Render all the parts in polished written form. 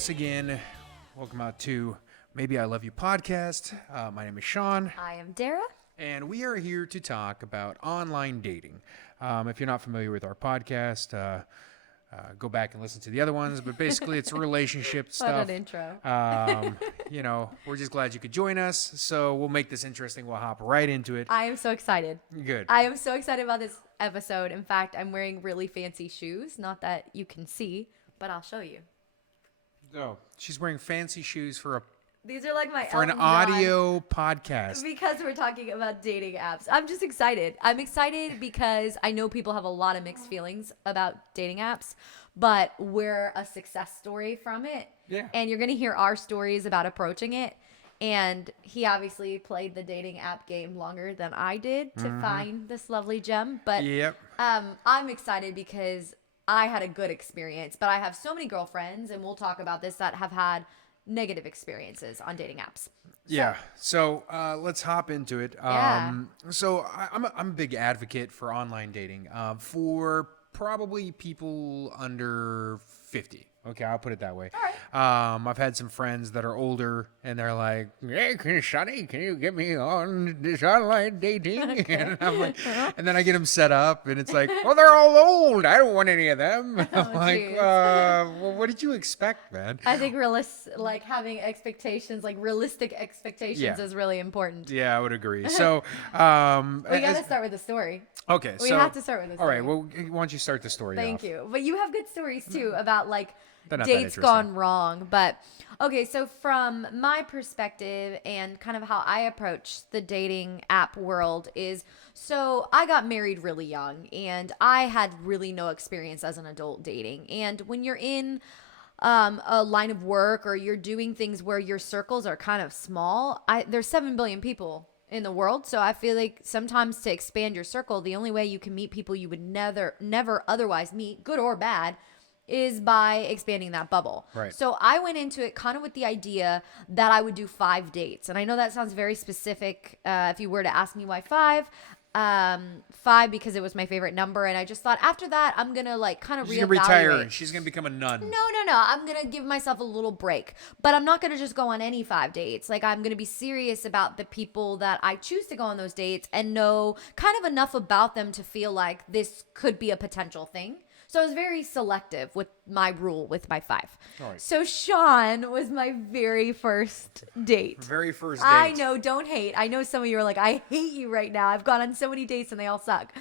once again, welcome out to Maybe I Love You podcast. My name is Sean. I am Dara. And we are here to talk about online dating. If you're not familiar with our podcast, go back and listen to the other ones. But basically, it's relationship stuff. What an intro. We're just glad you could join us. So we'll make this interesting. We'll hop right into it. I am so excited. Good. I am so excited about this episode. In fact, I'm wearing really fancy shoes. Not that you can see, but I'll show you. Oh, she's wearing fancy shoes for These are like my an Elton audio podcast. Because we're talking about dating apps. I'm just excited. I'm excited because I know people have a lot of mixed feelings about dating apps, but we're a success story from it. Yeah. And you're going to hear our stories about approaching it. And he obviously played the dating app game longer than I did to find this lovely gem. But Yep. I'm excited because I had a good experience, but I have so many girlfriends, and we'll talk about this, that have had negative experiences on dating apps. Yeah. So let's hop into it. Yeah. So I'm a big advocate for online dating for probably people under 50. Okay, I'll put it that way. All right. I've had some friends that are older, and they're like, "Hey, Sonny, can you get me on this online dating?" Okay. And I'm like, and then I get them set up, and it's like, "Well, they're all old. I don't want any of them." I'm like, geez. "Well, what did you expect, man?" I think having expectations, like realistic expectations, Yeah. is really important. Yeah, I would agree. So, We got to start with the story. okay, We so have to start with the all story. right. Well, why don't you start the story Thank off? you. But you have good stories too about like They're not that dates interesting. gone wrong. But okay, so from my perspective and kind of how I approach the dating app world is, so I got married really young and I had really no experience as an adult dating. And when you're in a line of work or you're doing things where your circles are kind of small, there's 7 billion people in the world. So I feel like sometimes to expand your circle, the only way you can meet people you would never otherwise meet, good or bad, is by expanding that bubble. Right. So I went into it kind of with the idea that I would do 5 dates. And I know that sounds very specific. If you were to ask me why 5, 5 because it was my favorite number. And I just thought after that, I'm going to like kind of reevaluate. She's gonna retire and she's gonna become a nun. No. I'm going to give myself a little break, but I'm not going to just go on any 5 dates. Like I'm going to be serious about the people that I choose to go on those dates and know kind of enough about them to feel like this could be a potential thing. So I was very selective with my rule with my 5. All right. So Sean was my very first date. Very first date. I know, don't hate. I know some of you are like, I hate you right now. I've gone on so many dates and they all suck.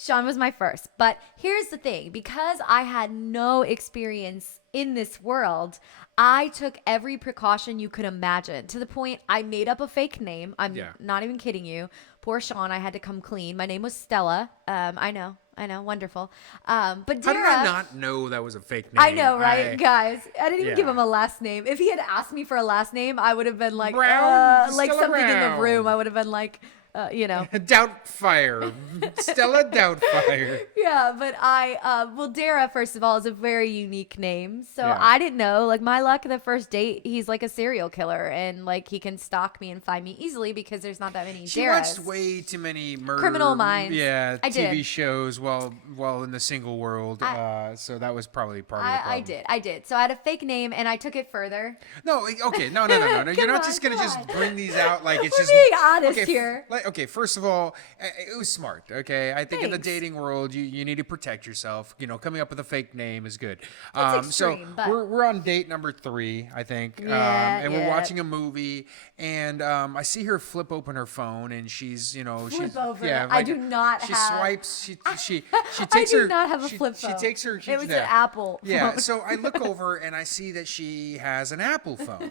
Sean was my first. But here's the thing. Because I had no experience in this world, I took every precaution you could imagine to the point I made up a fake name. I'm not even kidding you. Poor Sean, I had to come clean. My name was Stella. I know, wonderful. But Dara, How did I not know that was a fake name? I know, right, guys? I didn't even give Yeah. him a last name. If he had asked me for a last name, I would have been like, Brown? like Stella something in the Brown. room. I would have been like, Doubtfire. Stella Doubtfire. Yeah, but Dara, first of all, is a very unique name. So Yeah. I didn't know. Like, my luck the first date, he's like a serial killer. And, like, he can stalk me and find me easily because there's not that many She Daras. watched way too many murder, Criminal Minds. Yeah, I TV did. shows while in the single world. So that was probably part of the problem. I did. So I had a fake name, and I took it further. No, okay, no. You're Come not on, just gonna come just on. bring these out like it's We're just being honest okay, here. Okay, first of all, it was smart. Okay, I think in the Thanks. dating world, you need to protect yourself. Coming up with a fake name is good. It's So extreme, but- we're on date number 3, I think. Yeah, and we're yeah. watching a movie, and I see her flip open her phone, and she's she's over. yeah. I like, do not She have- swipes. She I takes do her. not have a she, flip She phone. takes her. It was yeah. an Apple Yeah. phone. So I look over and I see that she has an Apple phone.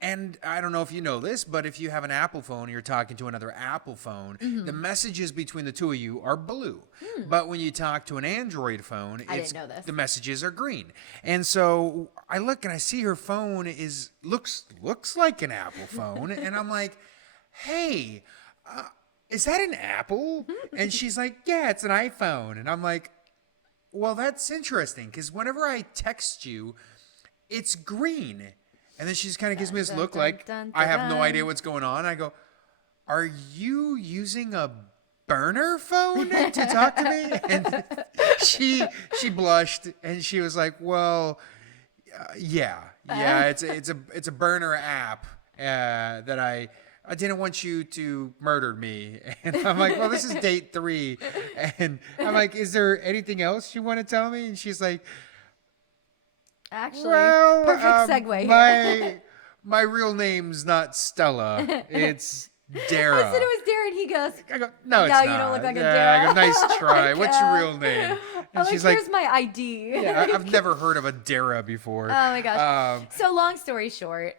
And I don't know if you know this, but if you have an Apple phone and you're talking to another Apple phone, the messages between the two of you are blue. But when you talk to an Android phone, I didn't know this. the messages are green. And so I look and I see her phone looks like an Apple phone. And I'm like, hey, is that an Apple? And she's like, yeah, it's an iPhone. And I'm like, well, that's interesting because whenever I text you, it's green. And then she just kind of gives me this look like I have no idea what's going on. I go, are you using a burner phone to talk to me? And she blushed and she was like, well, Yeah. It's a burner app that I didn't want you to murder me. And I'm like, well, this is date 3. And I'm like, is there anything else you want to tell me? And she's like, Actually, well, perfect segue here. my real name's not Stella. It's Dara. I said it was Darren. He goes, I go, no, it's not. you don't look like a Yeah, Dara. I go, nice try. Like, What's your real name? And I'm she's like, like, here's my ID. yeah, I've never heard of a Dara before. Oh my gosh. So long story short,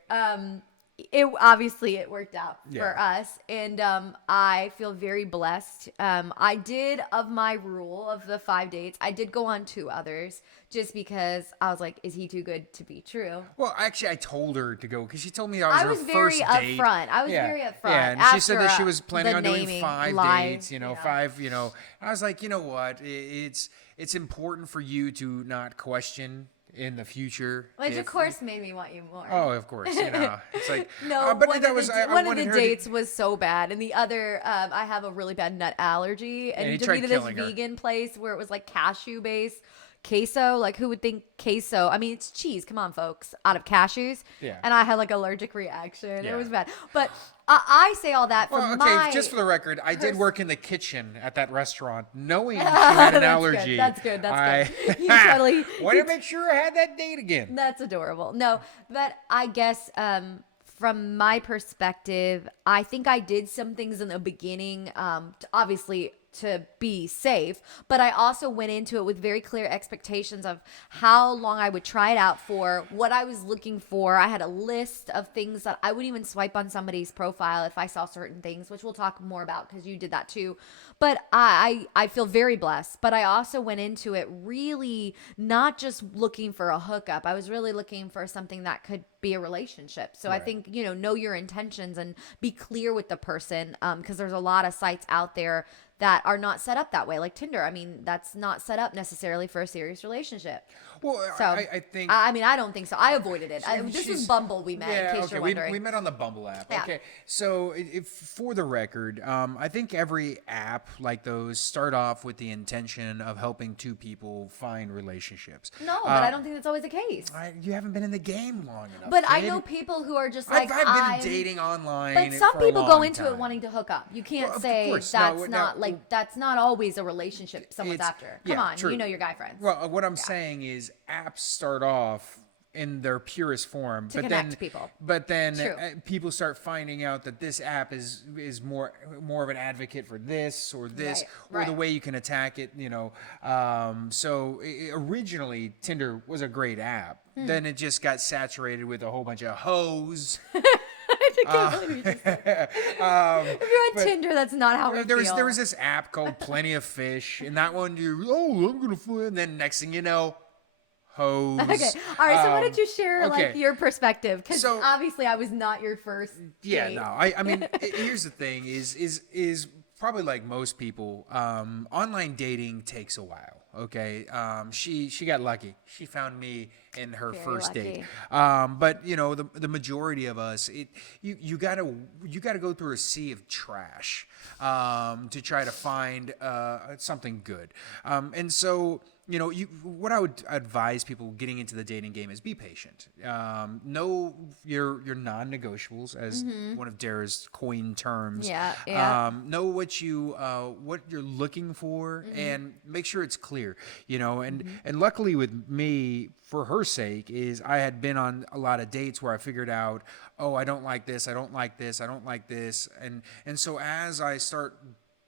it worked out for us, and I feel very blessed. I did, of my rule of the 5 dates, I did go on 2 others just because I was like, is he too good to be true? Well, actually, I told her to go because she told me I was her very first date. upfront. I was very upfront. Yeah, and she said that she was planning on doing 5 dates. Yeah. 5. I was like, you know what? It's important for you to not question in the future. Which of course made me want you more. Oh, of course. It's like no. but one that of was the, I one of wanted the her dates was so bad, and the other, I have a really bad nut allergy, and he he took tried me to this killing her. vegan place where it was like cashew based. Queso, like who would think queso? I mean, it's cheese. Come on, folks, out of cashews. Yeah. And I had like allergic reaction. Yeah. It was bad. But I say all that for my. Just for the record, I did work in the kitchen at that restaurant, knowing she had an allergy. That's good. You totally. Want to make sure I had that date again. That's adorable. No, but I guess from my perspective, I think I did some things in the beginning, obviously to be safe, but I also went into it with very clear expectations of how long I would try it out for, what I was looking for. I had a list of things that I wouldn't even swipe on somebody's profile if I saw certain things, which we'll talk more about because you did that too. But I feel very blessed, but I also went into it really not just looking for a hookup. I was really looking for something that could be a relationship. So Right. I think, know your intentions and be clear with the person, because there's a lot of sites out there that are not set up that way, like Tinder. I mean, that's not set up necessarily for a serious relationship. Well, So I think. I mean, I don't think so. I avoided it. This was She's- Bumble we met, in case you're wondering. We met on the Bumble app. Yeah. Okay, so if for the record, I think every app like those start off with the intention of helping 2 people find relationships. No, but I don't think that's always the case. You haven't been in the game long enough. But I kid. know people who are just like, I've been dating online. But some for a people go long into it time. wanting to hook up. You can't Well, of say course. that's No, not no. like that's not always a relationship someone's It's- after. Come yeah, on, true. you know your guy friends. Well, what I'm saying is apps start off in their purest form, To but connect then people. But then True. people start finding out that this app is more of an advocate for this or this Right, or the right. way you can attack it. So originally Tinder was a great app. Hmm. Then it just got saturated with a whole bunch of hoes. I can't believe you just said that. If you're on Tinder, that's not how we feel. There was this app called Plenty of Fish, and that one I'm gonna find. And then next thing you know, hoes. Okay. All right. So why don't you share like okay. your perspective? Because So- obviously I was not your first. Yeah, date. no. I mean, here's the thing: is probably like most people, online dating takes a while. Okay, she got lucky. She found me in her Very first date. lucky. But the majority of us, you gotta go through a sea of trash to try to find something good. And so. What I would advise people getting into the dating game is be patient. Know your non-negotiables, as one of Dara's coined terms. Yeah. Know what you're looking for, and make sure it's clear. And luckily with me, for her sake, is I had been on a lot of dates where I figured out, oh, I don't like this, I don't like this, I don't like this, and so as I start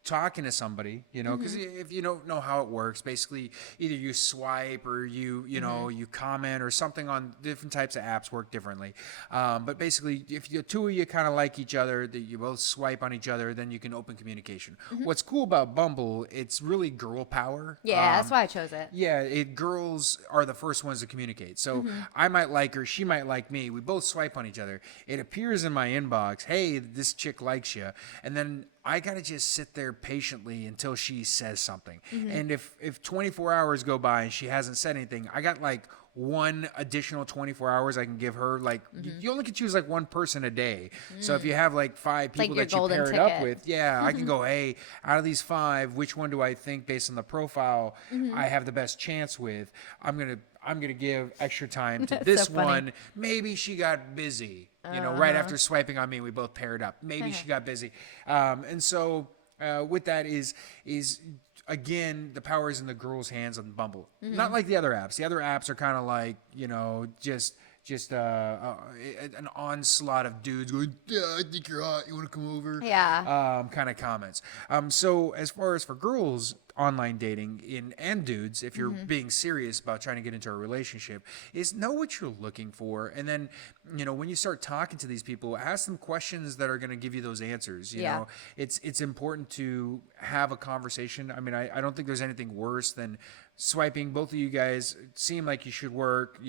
talking to somebody, because if you don't know how it works, basically either you swipe or you comment or something on different types of apps work differently. But basically, if the 2 of you kind of like each other, that you both swipe on each other, then you can open communication. What's cool about Bumble, it's really girl power. Yeah, that's why I chose it. Yeah, girls are the first ones to communicate. So I might like her, she might like me. We both swipe on each other. It appears in my inbox, hey, this chick likes you. And then I got to just sit there patiently until she says something. And if 24 hours go by and she hasn't said anything, I got like one additional 24 hours I can give her. Like you only can choose like one person a day. So if you have like 5 people your that you golden pair it up ticket. with, I can go, hey, out of these 5, which one do I think based on the profile I have the best chance with? I'm gonna give extra time to this so funny. one. Maybe she got busy, right after swiping on me. We both paired up. Maybe she got busy, and so with that is again, the power is in the girl's hands on Bumble. Not like the other apps. The other apps are kind of like, just an onslaught of dudes going, yeah, I think you're hot. You want to come over? Yeah. Kind of comments. So as far as for girls, online dating and dudes, if you're being serious about trying to get into a relationship, is know what you're looking for. And then, when you start talking to these people, ask them questions that are going to give you those answers. You know, it's important to have a conversation. I mean, I don't think there's anything worse than swiping. Both of you guys seem like you should work,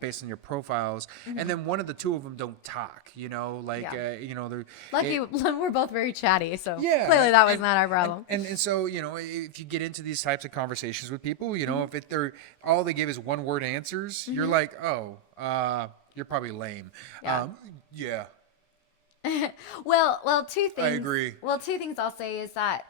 based on your profiles, and then one of the two of them don't talk, they're Lucky we're both very chatty, so yeah, clearly that was not our problem. And so, if you get into these types of conversations with people, if they're all they give is one word answers, you're like, oh, you're probably lame. Yeah. Well, 2 things. I agree. Well, 2 things I'll say is that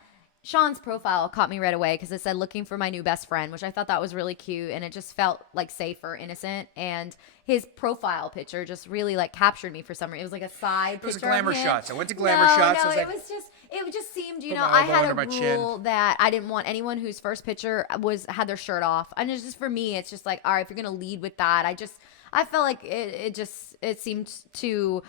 Sean's profile caught me right away because it said looking for my new best friend, which I thought that was really cute, and it just felt like safe or innocent. And his profile picture just really like captured me for some reason. It was like a side picture. It was glamour of him. shots. I went to glamour shots. No, I was it just seemed, Put my I elbow had under a my rule chin. that I didn't want anyone whose first picture had their shirt off. And it's just, for me, it's just like, all right, if you're gonna lead with that, I felt like it seemed too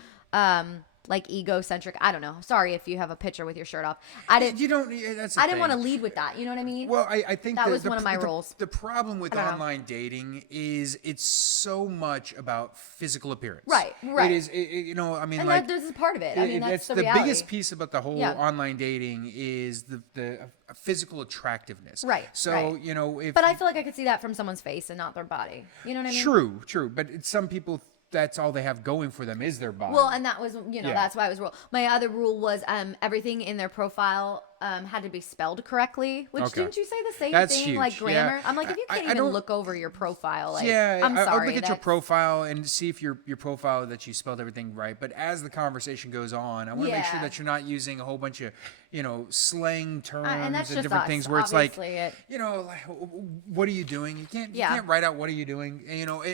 like egocentric. I don't know. Sorry if you have a picture with your shirt off. I didn't want to lead with that. You know what I mean? Well, I think that was one of my rules. The problem with online dating is it's so much about physical appearance. Right. It is, I mean, and like, this is part of it. I mean, that's the reality. reality. Biggest piece about the whole online dating is the physical attractiveness. Right. So, right. But I feel like I could see that from someone's face and not their body. You know what I mean? True. But some people, that's all they have going for them is their body. Well, and that was, that's why it was rule. My other rule was everything in their profile had to be spelled correctly, which didn't you say the same thing? Huge. Like grammar? Yeah. I'm like, if you can't even look over your profile, like, I'm sorry. I'll look at your profile and see if your profile that you spelled everything right. But as the conversation goes on, I want to make sure that you're not using a whole bunch of, slang terms and that's just different things where obviously it's like, what are you doing? You can't write out what are you doing,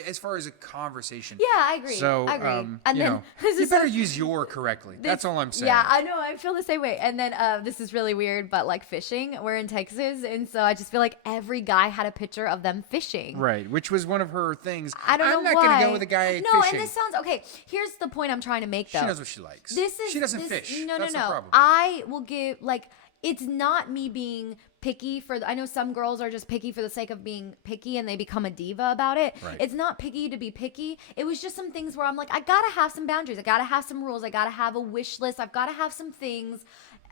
as far as a conversation. Yeah, I agree. So, I agree. and then you better use your correctly. That's all I'm saying. Yeah, I know. I feel the same way. And then this is really weird, but like fishing, we're in Texas, and so I just feel like every guy had a picture of them fishing. Right, which was one of her things. I don't know I'm not why. going to go with a guy fishing. No, and this sounds okay. Here's the point I'm trying to make, though. She knows what she likes. She doesn't fish. No. That's the problem. I will give it's not me being picky I know some girls are just picky for the sake of being picky and they become a diva about it. Right. It's not picky to be picky. It was just some things where I'm like, I gotta have some boundaries. I gotta have some rules. I gotta have a wish list. I've gotta have some things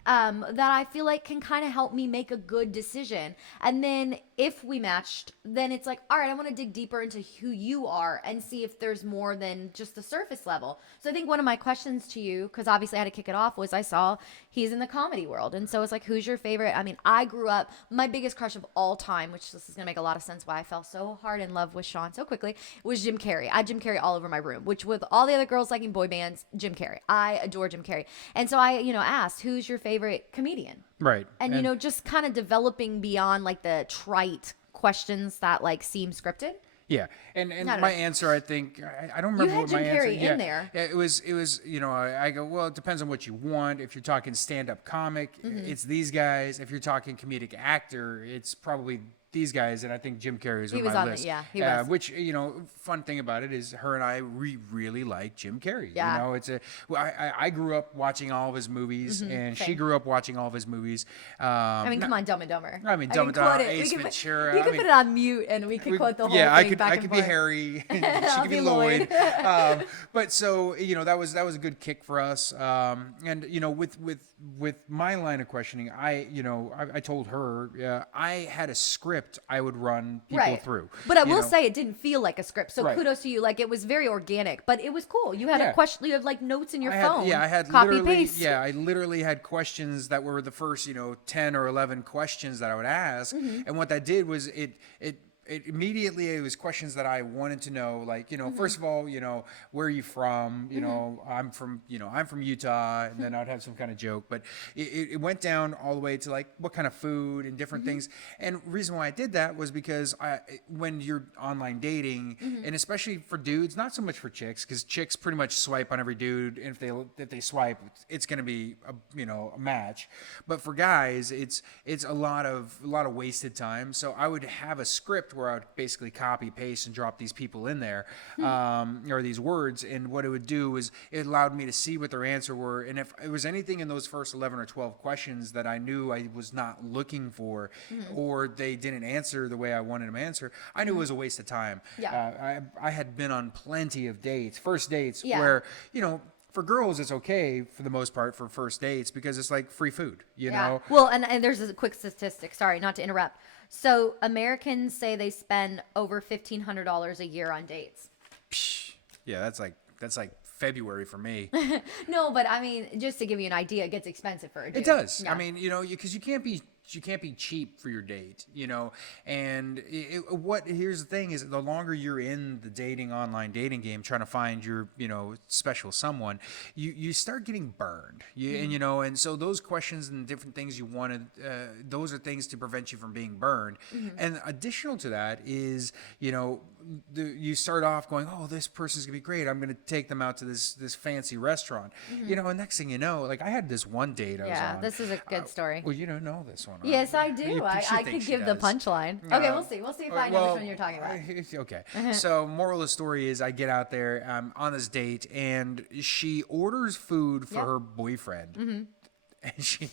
that I feel like can kind of help me make a good decision. And then if we matched, then it's like, all right, I want to dig deeper into who you are and see if there's more than just the surface level. So I think one of my questions to you, because obviously I had to kick it off, was I saw he's in the comedy world. And so it's like, who's your favorite? I mean, I grew up, my biggest crush of all time, which this is going to make a lot of sense why I fell so hard in love with Sean so quickly, was Jim Carrey. I had Jim Carrey all over my room, which with all the other girls liking boy bands, Jim Carrey. I adore Jim Carrey. And so I, asked, who's your favorite comedian? Right. And just kind of developing beyond like the trite questions that like seem scripted. Yeah, and my answer, I think, I don't remember what my answer. You had Jim Carrey in there. Yeah, it was, I go, well, it depends on what you want. If you're talking stand-up comic, it's these guys. If you're talking comedic actor, it's probably these guys, and I think Jim Carrey is on my list. He was. Which, fun thing about it is her and I really like Jim Carrey. Yeah. I grew up watching all of his movies, and Same. she grew up watching all of his movies. I mean, come on, Dumb and Dumber. I mean, Dumb and Dumber, Ace You Ventura. could put it on mute, and we could quote the whole thing I could be Harry. She could be Lloyd. But so, that was a good kick for us. And with my line of questioning, I told her I had a script I would run people through. But I will say it didn't feel like a script. So Right. kudos to you. Like, it was very organic, but it was cool. You had a question. You had like notes in your phone. I had copy literally, paste. I literally had questions that were the first, 10 or 11 questions that I would ask. And what that did was it immediately it was questions that I wanted to know, like, first of all, where are you from? I'm from Utah, and then I'd have some kind of joke, but it went down all the way to like what kind of food and different things. And reason why I did that was because when you're online dating, and especially for dudes, not so much for chicks, because chicks pretty much swipe on every dude, and if they swipe, it's going to be a match. But for guys, it's a lot of wasted time. So I would have a script where I would basically copy, paste, and drop these people in there, or these words. And what it would do is it allowed me to see what their answer were. And if it was anything in those first 11 or 12 questions that I knew I was not looking for, or they didn't answer the way I wanted them to answer, I knew it was a waste of time. Yeah. I had been on plenty of first dates, Yeah. where, for girls, it's okay for the most part for first dates because it's like free food, know? Well, and there's a quick statistic. Sorry, not to interrupt. So Americans say they spend over $1,500 a year on dates. Psh, yeah, that's like February for me. No, but I mean, just to give you an idea, it gets expensive for a dude. It does. Yeah. I mean, because you can't be cheap for your date, and here's the thing is the longer you're in the online dating game, trying to find your, special someone, you start getting burned. And so those questions and different things you wanted, those are things to prevent you from being burned. And additional to that is, you start off going, oh, this person's gonna be great. I'm gonna take them out to this fancy restaurant, and next thing you know, like I had this one date I was on. This is a good story. Well, you don't know this one. Yes, I do. I could give the punchline. Okay, we'll see. We'll see if I know which one you're talking about. Okay. So, moral of the story is I get out there on this date, and she orders food for her boyfriend. And she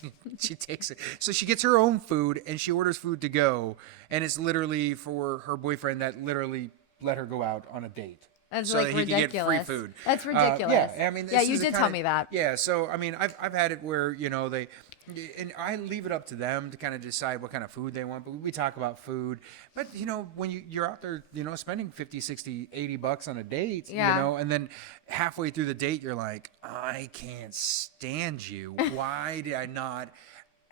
takes it. So she gets her own food, and she orders food to go, and it's literally for her boyfriend that literally let her go out on a date. That's so like that he ridiculous. Can get free food. That's ridiculous. Yeah, I mean, you did tell me that. Yeah, so I mean, I've had it where and I leave it up to them to kind of decide what kind of food they want. But we talk about food. But when you're out there, spending 50, 60, 80 bucks on a date, and then halfway through the date, you're like, I can't stand you. Why did I not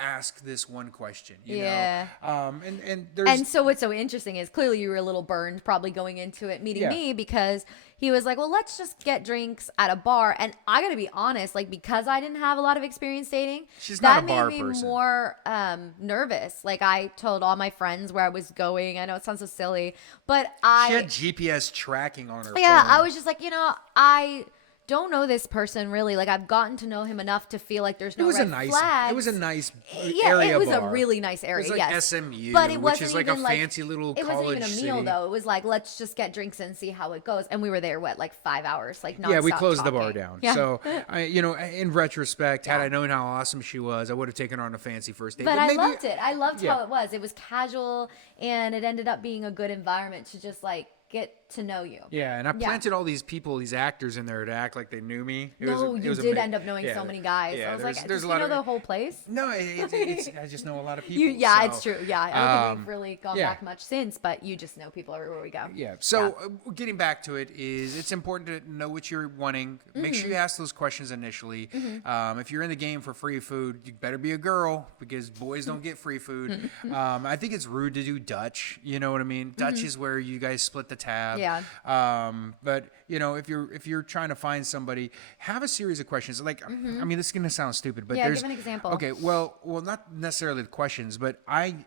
ask this one question? You know? And there's and so what's so interesting is clearly you were a little burned probably going into it meeting me, because he was like, well, let's just get drinks at a bar. And I gotta be honest, like, because I didn't have a lot of experience dating, She's that not a bar made me person. more I like I told all my friends where I was going. I know it sounds so silly, but she had GPS tracking on her phone. I was just like, I don't know this person really. Like, I've gotten to know him enough to feel like there's no red flags. It was a nice yeah, area it was bar. a really nice area. It was like SMU, but it which is wasn't like a even like, fancy little it college wasn't even a city. meal though. It was like, let's just get drinks and see how it goes. And we were there like 5 hours, like nonstop. Yeah, we closed talking. the bar down. Yeah. So, in retrospect, had I known how awesome she was, I would have taken her on a fancy first date. But I maybe, loved it. I loved how it was. It was casual, and it ended up being a good environment to just like get to know you. Yeah, and I planted all these people, these actors in there to act like they knew me. You did end up knowing so many guys. Yeah, I was like, there's did a you lot know of the whole place? No, I just know a lot of people. It's true. Yeah, I don't think we've really gone back much since, but you just know people everywhere we go. Yeah. So getting back to it is, it's important to know what you're wanting. Make sure you ask those questions initially. If you're in the game for free food, you better be a girl, because boys don't get free food. I think it's rude to do Dutch. You know what I mean? Dutch is where you guys split the tab. Yeah. But if you're trying to find somebody, have a series of questions. Like, I mean, this is gonna sound stupid, but give an example. Okay, well, not necessarily the questions, but I've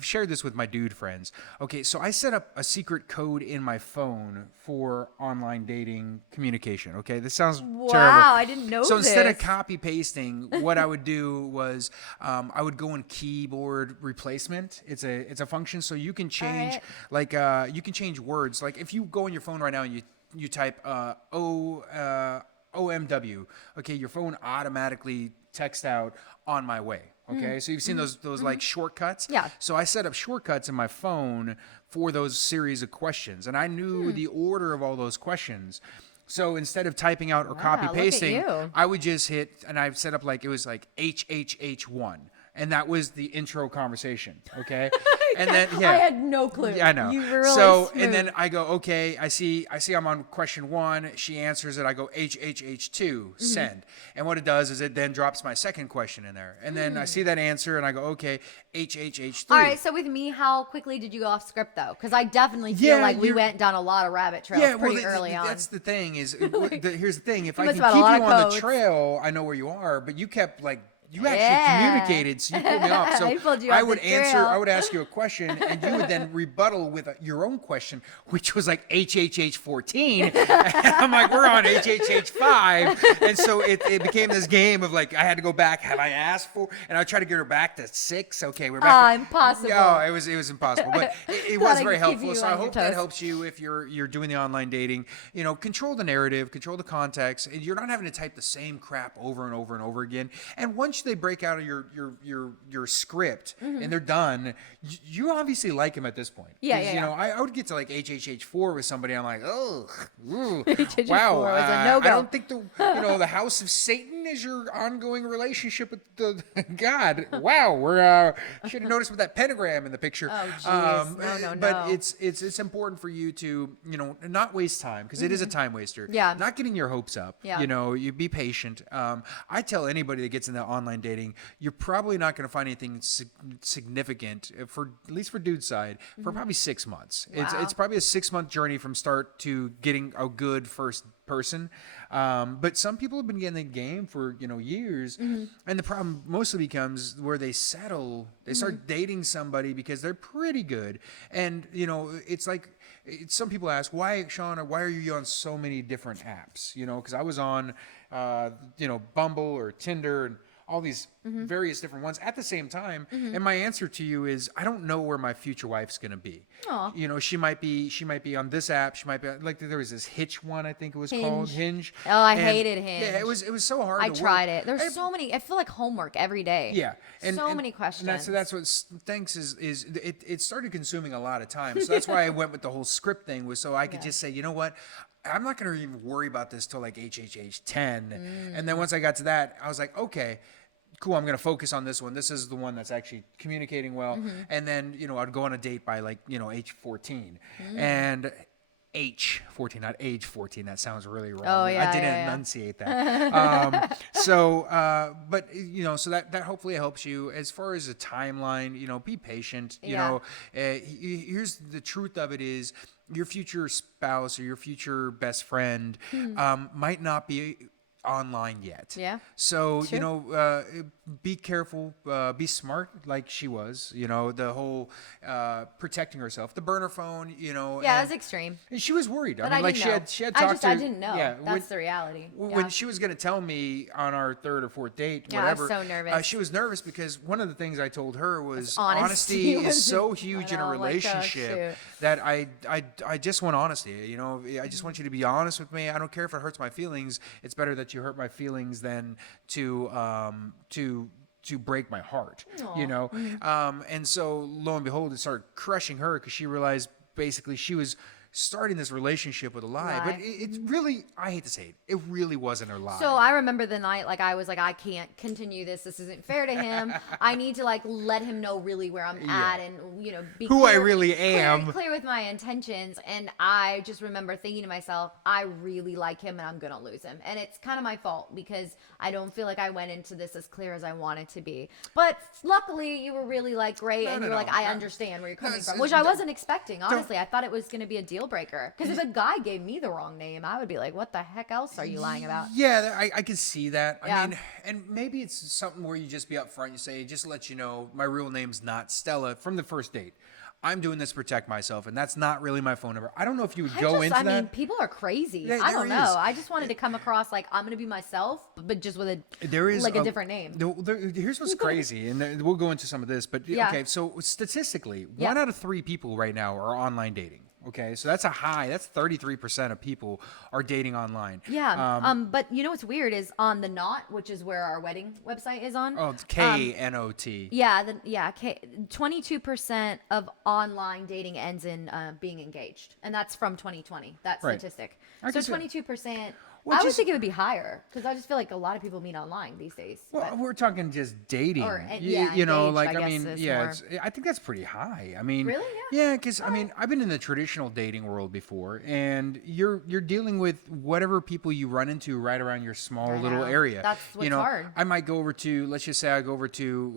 shared this with my dude friends. Okay, so I set up a secret code in my phone for online dating communication. Okay, this sounds terrible. Wow, I didn't know So this. instead of copy pasting, what I would do was I would go in keyboard replacement. It's a function, so you can change you can change words. Like if you go on your phone right now and you type OMW, okay, your phone automatically texts out on my way. Okay, so you've seen those like shortcuts. Yeah. So I set up shortcuts in my phone for those series of questions, and I knew the order of all those questions. So instead of typing out or copy pasting, I would just hit, and I've set up like it was like HHH1. And that was the intro conversation. Okay. And then, I had no clue. Yeah, I know. You were really so, smooth. and then I go, okay, I see I'm on question 1. She answers it. I go HHH2, send. And what it does is it then drops my second question in there. And then I see that answer and I go, okay, HHH3. All right, so with me, how quickly did you go off script though? Because I definitely feel like we went down a lot of rabbit trails pretty early on. That's the thing is, here's the thing. If I can must keep have you had a lot of on codes. the trail, I know where you are, but you kept you actually communicated, so you pulled me off. So I pulled you I off would the answer, trail. I would ask you a question, and you would then rebuttal with your own question, which was like HHH14. And I'm like, we're on HHH5. And so it became this game of I had to go back. Have I asked for? And I tried to get her back to 6. Okay, we're back. Impossible. No, it was impossible, but it was very keep helpful. you So I on your hope that toes. helps you if you're doing the online dating. Control the narrative, control the context, and you're not having to type the same crap over and over and over again. And once they break out of your script and they're done, you obviously like him at this point. Yeah, 'Cause, yeah. I would get to HHH4 with somebody. I'm like, oh, HHH4 wow. was a no-go. I don't think the house of Satan is your ongoing relationship with the God. Wow, we're should have noticed with that pentagram in the picture. Oh, jeez. No. But it's important for you to not waste time because it is a time waster. Yeah. Not getting your hopes up. Yeah. You be patient. I tell anybody that gets into online dating, you're probably not going to find anything significant at least for dude's side for probably 6 months. Wow. It's probably a 6-month journey from start to getting a good first person. But some people have been getting the game for years, and the problem mostly becomes where they settle. They start dating somebody because they're pretty good, and it's like. Some people ask, why, Sean, why are you on so many different apps? Because I was on, Bumble or Tinder and all these various different ones at the same time. And my answer to you is, I don't know where my future wife's going to be. Aw. She might be on this app. She might be there was this Hitch one, I think it was called Hinge. Oh, I And, hated Hinge. Yeah, it was so hard. I to tried work. it. There's so many. I feel like homework every day. Yeah, so many questions. And that's what stinks is it started consuming a lot of time. So that's why I went with the whole script thing, was so I could just say, you know what, I'm not going to even worry about this till HHH 10, and then once I got to that, I was like, okay. Cool, I'm going to focus on this one. This is the one that's actually communicating well. And then, I'd go on a date by age 14. And age 14, not age 14. That sounds really wrong. Oh, yeah, I didn't yeah. enunciate that. But so that hopefully helps you. As far as a timeline, be patient. Here's the truth of it is, your future spouse or your future best friend might not be online yet. Yeah. So, be careful, be smart like she was, the whole protecting herself, the burner phone, Yeah, it was extreme. and she was worried. But I mean, didn't know. she had talked to I didn't know. Yeah, That's the reality. when she was going to tell me on our 3rd or 4th date, Yeah, I was whatever, so nervous. she was nervous because one of the things I told her was Honesty honesty is so was- huge I in a know, like, oh, relationship shoot. that I just want honesty. I just want you to be honest with me. I don't care if it hurts my feelings. It's better that you hurt my feelings than to break my heart. And so lo and behold, it started crushing her because she realized basically she was starting this relationship with a lie. But it really, I hate to say it, it really wasn't a lie. So I remember the night, I was like, I can't continue this. This isn't fair to him. I need to let him know really where I'm at and, be who clear, I really am. clear with my intentions. And I just remember thinking to myself, I really like him and I'm going to lose him. And it's kind of my fault because I don't feel like I went into this as clear as I wanted to be. But luckily you were really great. And you were I understand where you're coming from, which I wasn't expecting. Honestly, I thought it was going to be a deal breaker. Because if a guy gave me the wrong name, I would be like, what the heck else are you lying about? Yeah, I can see that. Yeah. I mean, and maybe it's something where you just be upfront. You say, just to let you know, my real name's not Stella from the first date. I'm doing this to protect myself, and that's not really my phone number. I don't know if you would go into that. I mean, people are crazy. Yeah, I don't there know. is. I just wanted to come across I'm going to be myself, but just with a different name. Here's what's crazy, and we'll go into some of this. But Yeah. okay, so statistically, Yeah. 1 out of 3 people right now are online dating. Okay, so that's a high. That's 33% of people are dating online. Yeah. But what's weird is on the Knot, which is where our wedding website is on. Oh, it's KNOT. Yeah. 22% of online dating ends in being engaged, and that's from 2020. That Right. statistic. I So can see that. 22%. I would think it would be higher because I just feel like a lot of people meet online these days. Well, we're talking just dating. Or, you know, engaged, like, I I mean, guess, is yeah, more. I think that's pretty high. I mean, Really? yeah, because I mean, I've been in the traditional dating world before, and you're dealing with whatever people you run into right around your small I little know. area. That's what's you know, hard. I might go over to, let's just say, I go over to,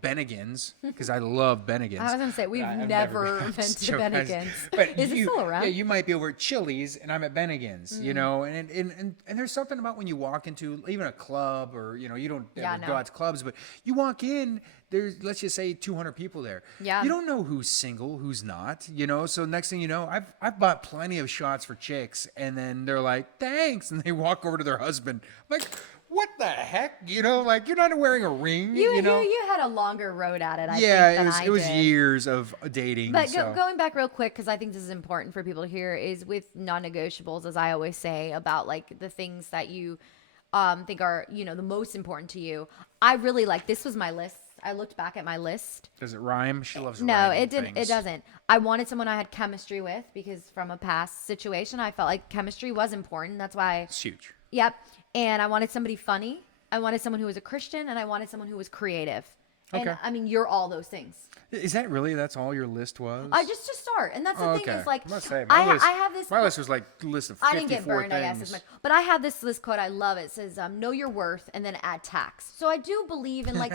Bennigan's because I love Bennigan's. I was gonna say we've I've never been. been to Joking. Bennigan's. But Is it still around? Yeah, you might be over at Chili's, and I'm at Bennigan's. You know, and there's something about when you walk into even a club, or you don't Yeah, ever go no. out to clubs, but you walk in, there's, let's just say, 200 people there. Yeah. You don't know who's single, who's not. So next thing you know, I've bought plenty of shots for chicks, and then they're like, thanks, and they walk over to their husband. I'm like, what the heck? Like, you're not wearing a ring. You You had a longer road at it. I think, yeah, than it was did. years of dating. But so. going back real quick, because I think this is important for people to hear, is with non-negotiables, as I always say, about like the things that you think are the most important to you. I really like, this was my list. I looked back at my list. Does it rhyme? She loves No, rhyming it didn't. things. It doesn't. I wanted someone I had chemistry with because from a past situation, I felt like chemistry was important. That's why. It's huge. Yep. And I wanted somebody funny. I wanted someone who was a Christian, and I wanted someone who was creative. And Okay. I mean, you're all those things. Is that really? That's all your list was? Just to start, and that's the thing is like I must say, I list, have this. My list was like a list of 54 I didn't get burned, things. I guess, as much. But I have this list quote. I love it. It says, know your worth and then add tax. So I do believe in, like,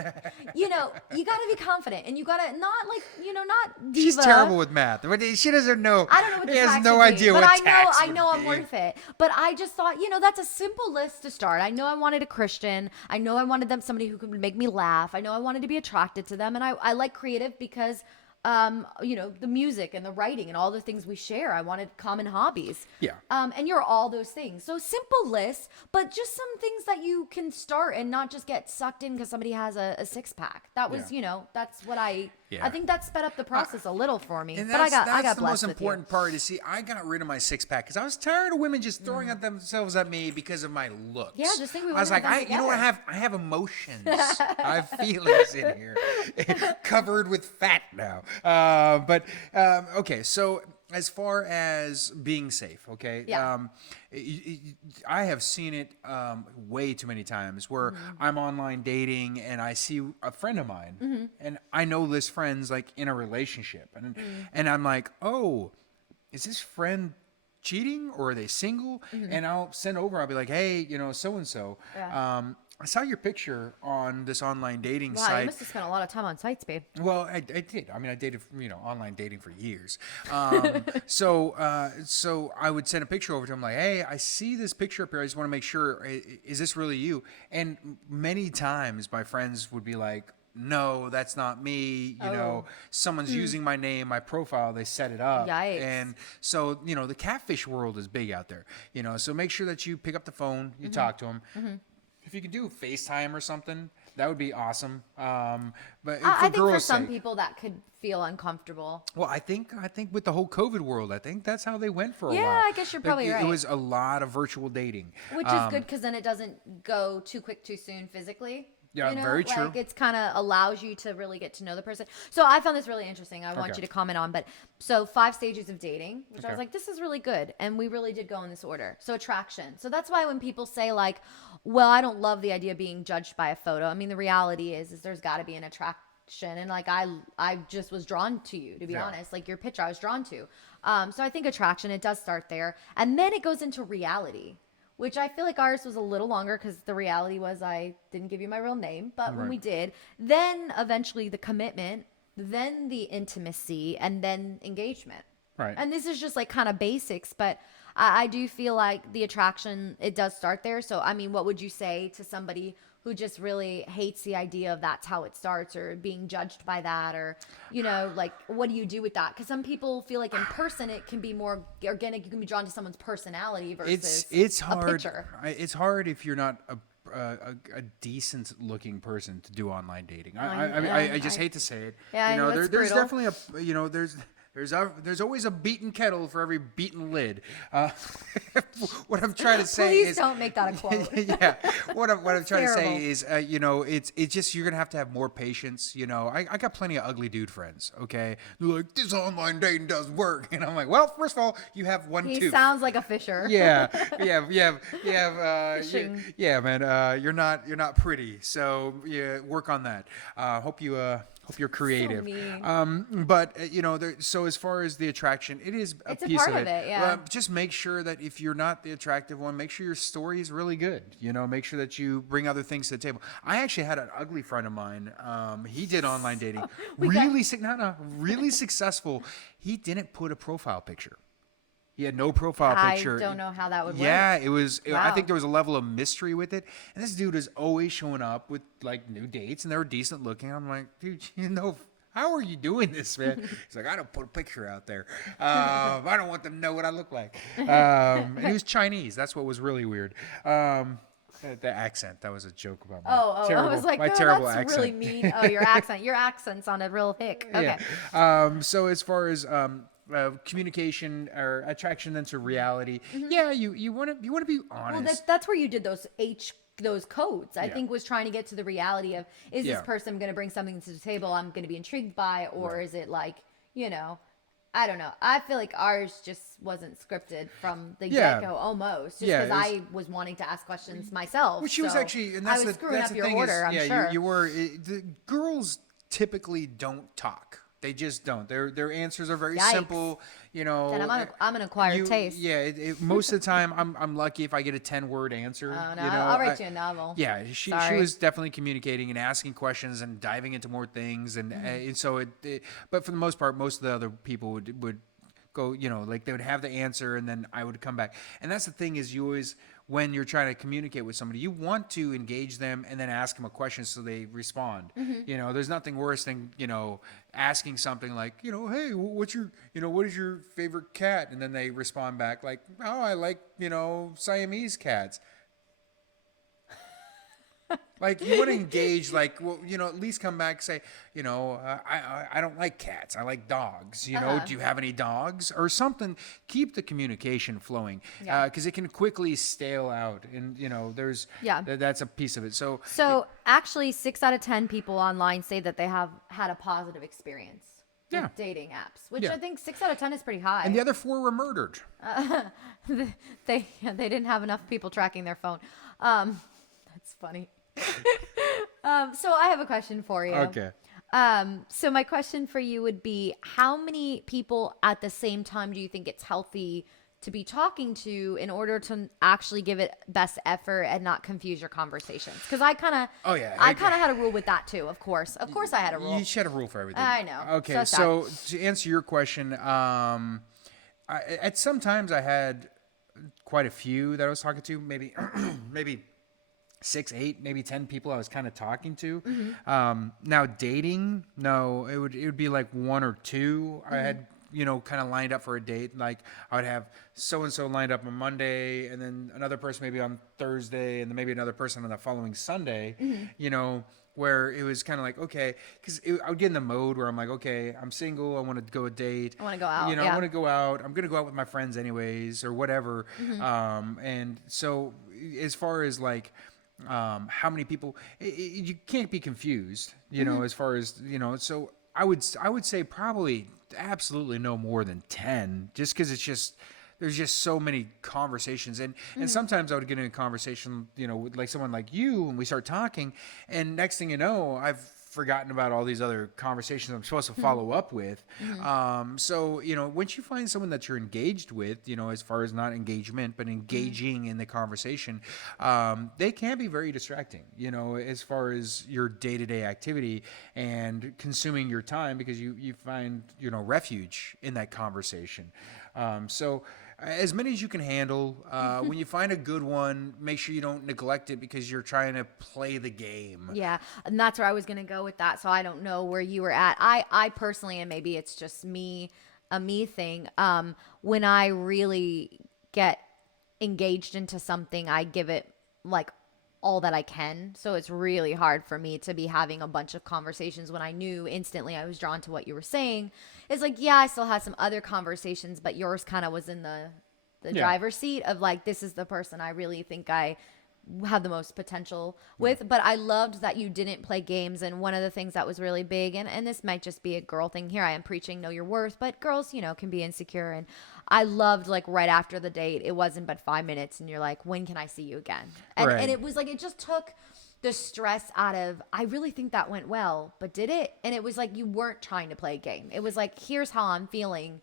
you got to be confident and you got to not, like, not diva. She's terrible with math. She doesn't know. I don't know what the She has tax no would be, idea but what tax I know would I'm be. worth it. But I just thought, that's a simple list to start. I know I wanted a Christian. I know I wanted somebody who could make me laugh. I know I wanted to be attracted to them. And I like creative because the music and the writing and all the things we share. I wanted common hobbies. Yeah. And you're all those things. So simple list, but just some things that you can start and not just get sucked in because somebody has a six pack. That was, that's what I think that sped up the process a little for me. And But I got the most blessed with you. important part is, see, I got rid of my six pack because I was tired of women just throwing at themselves at me because of my looks. Yeah, just think we I was wouldn't like, have done I have emotions. I have feelings in here, covered with fat now. Okay, so as far as being safe, okay, Yeah. I have seen it way too many times where I'm online dating and I see a friend of mine and I know this friend's like in a relationship and I'm like, oh, is this friend cheating or are they single? And I'll I'll be like, hey, so-and-so. Yeah. I saw your picture on this online dating Wow, site. you must have spent a lot of time on sites, babe. Well, I did. I mean, I dated, online dating for years. So I would send a picture over to him like, hey, I see this picture up here. I just want to make sure, is this really you? And many times my friends would be like, no, that's not me. Someone's using my name, my profile. They set it up. Yikes. And so, the catfish world is big out there, so make sure that you pick up the phone, you talk to them. If you could do FaceTime or something, that would be awesome. But I think for girls' some sake, people that could feel uncomfortable. well, I think with the whole COVID world, I think that's how they went for a while. Yeah, I guess you're probably right. It was a lot of virtual dating. Which is good because then it doesn't go too quick too soon physically. Yeah, very true. Like it's kind of allows you to really get to know the person. So I found this really interesting. I want Okay. you to comment on, but so 5 stages of dating, which I was Okay. like, this is really good. And we really did go in this order. So attraction. So that's why when people say like, well, I don't love the idea of being judged by a photo. I mean, the reality is there's got to be an attraction. And like, I just was drawn to you, to be Yeah. honest, like your picture I was drawn to. So I think attraction, it does start there. And then it goes into reality, which I feel like ours was a little longer because the reality was I didn't give you my real name. But when Right. we did, then eventually the commitment, then the intimacy, and then engagement. Right. And this is just like kind of basics, but I do feel like the attraction, it does start there. So, I mean, what would you say to somebody who just really hates the idea of that's how it starts or being judged by that or, like what do you do with that? Because some people feel like in person it can be more organic. You can be drawn to someone's personality versus it's a hard. picture. It's hard if you're not a decent looking person to do online dating. I just I- hate to say it. Yeah, I know, there, it's there's brutal. definitely there's There's always a beaten kettle for every beaten lid. What I'm trying to say Please is, don't make that a quote. yeah. What I'm trying to terrible. say is, it's just you're gonna have more patience. I got plenty of ugly dude friends. Okay, they're like, this online dating doesn't work, and I'm like, well, first of all, you have one He tooth. sounds like a fisher. Yeah, Fishing. yeah, man. You're not pretty, so yeah, work on that. Hope you're creative. mean. But so as far as the attraction, it is a It's a piece part of of it, yeah. Just make sure that if you're not the attractive one, make sure your story is really good. Make sure that you bring other things to the table. I actually had an ugly friend of mine. He did online dating, really successful. He didn't put a profile picture. He had no profile picture. I don't know how that would work. Yeah, it was. I Wow. think there was a level of mystery with it, and this dude is always showing up with like new dates, and they were decent looking. I'm like, dude, how are you doing this, man? He's like, I don't put a picture out there. I don't want them to know what I look like. And he was Chinese. That's what was really weird. The accent. That was a joke about my terrible, I was like, my oh, terrible that's accent. really mean. Oh, your accent. Your accent's on a real hick. Okay. Yeah. So as far as communication or attraction then to reality, yeah, you want to be honest. Well, that's where you did those codes. I think was trying to get to the reality of, is Yeah. this person going to bring something to the table I'm going to be intrigued by, or is it like, I don't know. I feel like ours just wasn't scripted from the Yeah. get-go almost, just Yeah, because it was- I was wanting to ask questions myself. Which she was so actually, and I that's was the screwing that's up the your thing order, is, I'm sure. you were. The girls typically don't talk. They just don't. Their answers are very Yikes. simple. Then I'm an acquired taste. Yeah. Most of the time, I'm lucky if I get a 10-word answer. Oh, no, I'll write you a novel. Yeah, she Sorry. was definitely communicating and asking questions and diving into more things, and so but for the most part, most of the other people would go, like they would have the answer, and then I would come back. And that's the thing is, you always, when you're trying to communicate with somebody, you want to engage them and then ask them a question so they respond. There's nothing worse than asking something like, hey, what is your favorite cat? And then they respond back like, oh, I like Siamese cats. Like, you want to engage, like, well, at least come back and say, I don't like cats. I like dogs. Do you have any dogs or something? Keep the communication flowing, because it can quickly stale out, and there's that's a piece of it. So Actually, 6 out of 10 people online say that they have had a positive experience with dating apps, which I think 6 out of 10 is pretty high. and the other 4 were murdered. they didn't have enough people tracking their phone. That's funny. So I have a question for you. Okay. So my question for you would be, how many people at the same time do you think it's healthy to be talking to in order to actually give it best effort and not confuse your conversations? Because I kind of I kind of had a rule with that too. Of course I had a rule. You should have a rule for everything. I know. Okay, so to answer your question, at sometimes I had quite a few that I was talking to, maybe maybe 6, 8, maybe 10 people I was kind of talking to. Now dating, no, it would be like 1 or 2. I had kind of lined up for a date. Like, I would have so and so lined up on Monday, and then another person maybe on Thursday, and then maybe another person on the following Sunday. Where it was kind of like, okay, because I would get in the mode where I'm like, okay, I'm single, I want to go a date. I want to go out. I want to go out. I'm going to go out with my friends anyways, or whatever. And so as far as like, how many people, you can't be confused, as far as, so I would say probably absolutely no more than 10, just because there's just so many conversations, and sometimes I would get in a conversation, with like someone like you, and we start talking, and next thing you know, I've forgotten about all these other conversations I'm supposed to follow up with. So, once you find someone that you're engaged with, as far as not engagement, but engaging in the conversation, they can be very distracting, as far as your day-to-day activity and consuming your time, because you find, refuge in that conversation. So as many as you can handle. When you find a good one, make sure you don't neglect it because you're trying to play the game. Yeah, and that's where I was going to go with that. So I don't know where you were at. I personally, and maybe it's just a me thing, when I really get engaged into something, I give it like all that I can. So it's really hard for me to be having a bunch of conversations when I knew instantly I was drawn to what you were saying. It's like, yeah, I still had some other conversations, but yours kind of was in the driver's seat of like, this is the person I really think I have the most potential with. But I loved that you didn't play games. And one of the things that was really big, and this might just be a girl thing, here I am preaching know your worth, but girls, you know, can be insecure. And I loved, like, right after the date, it wasn't but 5 minutes and you're like, when can I see you again? And it was like, it just took the stress out of, I really think that went well, but did it? And it was like, you weren't trying to play a game. It was like, here's how I'm feeling,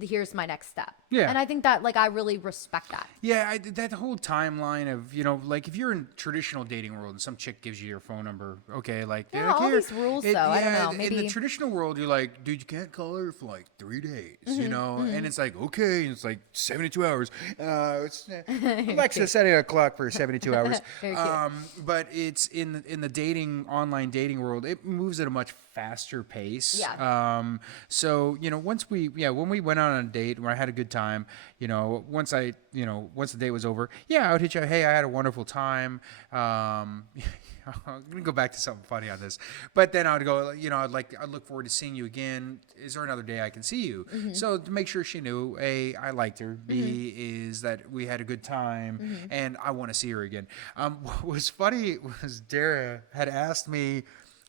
here's my next step. Yeah. And I think that, like, I really respect that. Yeah, that whole timeline of, you know, like if you're in traditional dating world and some chick gives you your phone number, okay, like Yeah, like, all here, these rules, though. I don't know. Maybe in the traditional world, you're like, dude, you can't call her for like 3 days, you know, and it's like, okay, and it's like 72 hours. It's Alexa setting a clock for 72 hours. Very cute. But it's in the online dating world, it moves at a much faster pace. Yeah. So, you know, when we went out on a date where I had a good time, you know, once the date was over, I would hit you, hey, I had a wonderful time. I'm gonna go back to something funny on this, but then I would go, you know, I'd look forward to seeing you again. Is there another day I can see you? So to make sure she knew, A, I liked her, B, is that we had a good time, and I want to see her again. What was funny was Dara had asked me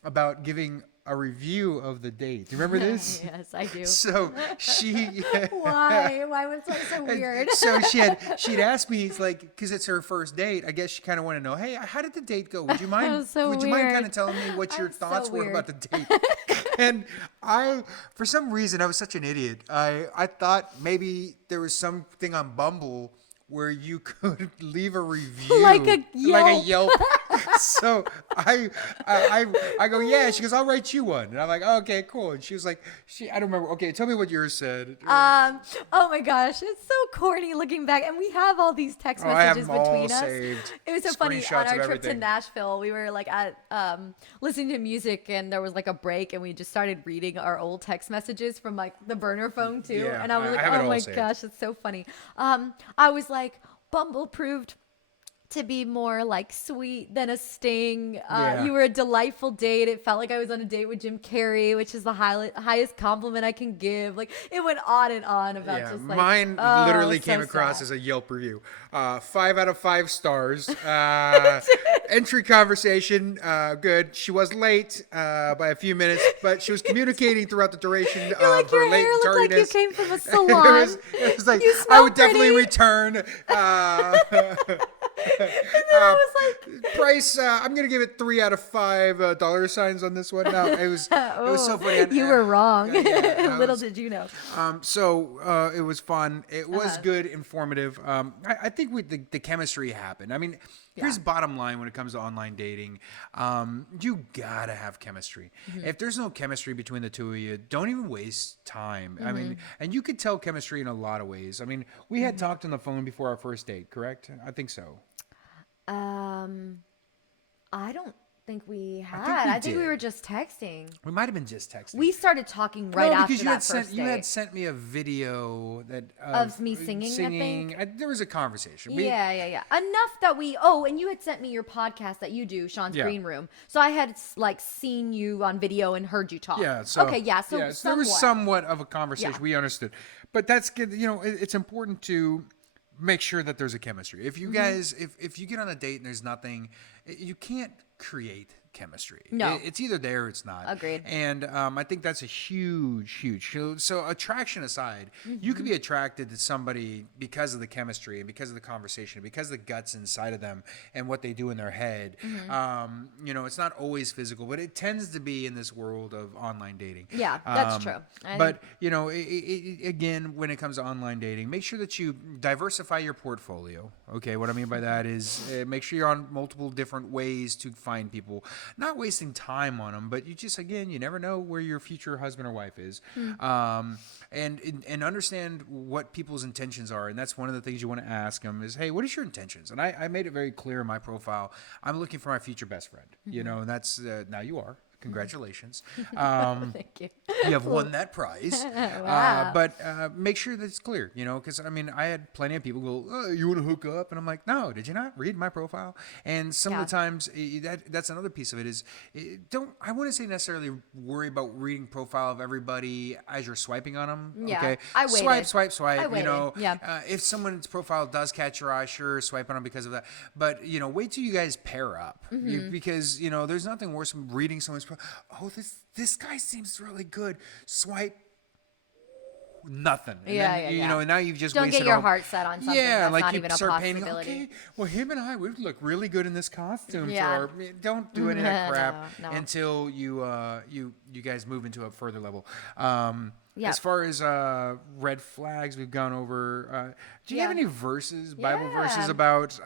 about giving a review of the date. Do you remember this? Yes, I do. So she Why was that so weird? So she'd asked me, it's like, because it's her first date, I guess she kind of wanted to know, hey, how did the date go? Would you mind kind of telling me what your thoughts were about the date? And for some reason, I was such an idiot. I thought maybe there was something on Bumble where you could leave a review, like a Yelp. So I go, yeah. She goes, I'll write you one, and I'm like, oh, okay, cool. And she was like, I don't remember. Okay, tell me what yours said. Oh my gosh, it's so corny looking back, and we have all these text messages between us. Saved. It was so funny on our trip to Nashville. We were like at listening to music, and there was like a break, and we just started reading our old text messages from like the burner phone too. Yeah, and I was like, oh my gosh, it's so funny. I was like, Bumble proved to be more like sweet than a sting. You were a delightful date. It felt like I was on a date with Jim Carrey, which is the highest compliment I can give. Like, it went on and on about just like, mine literally came across as a Yelp review. 5 out of 5 stars. Entry conversation, good. She was late by a few minutes, but she was communicating throughout the duration of like, her your late hair looked tardiness. like you came from a salon. it was like, You I would smell definitely pretty. return. And then I was like, Price, I'm gonna give it 3 out of 5 dollar signs on this one. No, it was so funny. And, you were wrong. Little was- did you know. So it was fun. It was good, informative. I think the chemistry happened. I mean, here's the bottom line when it comes to online dating. You gotta have chemistry. If there's no chemistry between the two of you, don't even waste time. I mean, and you could tell chemistry in a lot of ways. I mean, we had talked on the phone before our first date, correct? I think so. I don't think we had. I think we did. were just texting. We might have been just texting. We started talking right after because that first you had date. sent me a video Of me singing, I think. There was a conversation. Yeah. Enough that and you had sent me your podcast that you do, Sean's Green Room. So I had like seen you on video and heard you talk. Yeah. So, okay. Yeah. So there was somewhat of a conversation. Yeah. We understood, but that's good. You know, it's important to make sure that there's a chemistry. If you guys, if you get on a date and there's nothing, you can't create chemistry. No. It's either there or it's not. Agreed. And I think that's a huge. So attraction aside, you could be attracted to somebody because of the chemistry and because of the conversation, because of the guts inside of them and what they do in their head. You know, it's not always physical, but it tends to be in this world of online dating. Yeah, that's true. But, you know, again, when it comes to online dating, make sure that you diversify your portfolio. Okay, what I mean by that is make sure you're on multiple different ways to find people. Not wasting time on them, but you just, again, you never know where your future husband or wife is. And understand what people's intentions are. And that's one of the things you want to ask them is, hey, what is your intentions? And I made it very clear in my profile. I'm looking for my future best friend, you know, and that's, now you are. Congratulations. Thank you. You have won that prize. Wow. But make sure that it's clear, because I mean, I had plenty of people go, oh, you want to hook up? And I'm like, no, did you not read my profile? And some of the times that's another piece of it is I wouldn't say necessarily worry about reading profile of everybody as you're swiping on them. Yeah, Okay. I waited. Swipe. I waited. Yeah. If someone's profile does catch your eye, sure, swipe on them because of that. But, wait till you guys pair up because, there's nothing worse than reading someone's profile. Oh, this guy seems really good. Swipe. Nothing. And and now you've just don't wasted get your all, heart set on something yeah, that's like not you even a start painting. possibility. Okay, well, him and I would look really good in this costume. Yeah. Don't do any of that crap No. until you guys move into a further level. Yeah. As far as red flags, we've gone over. Do you have any verses, Bible verses about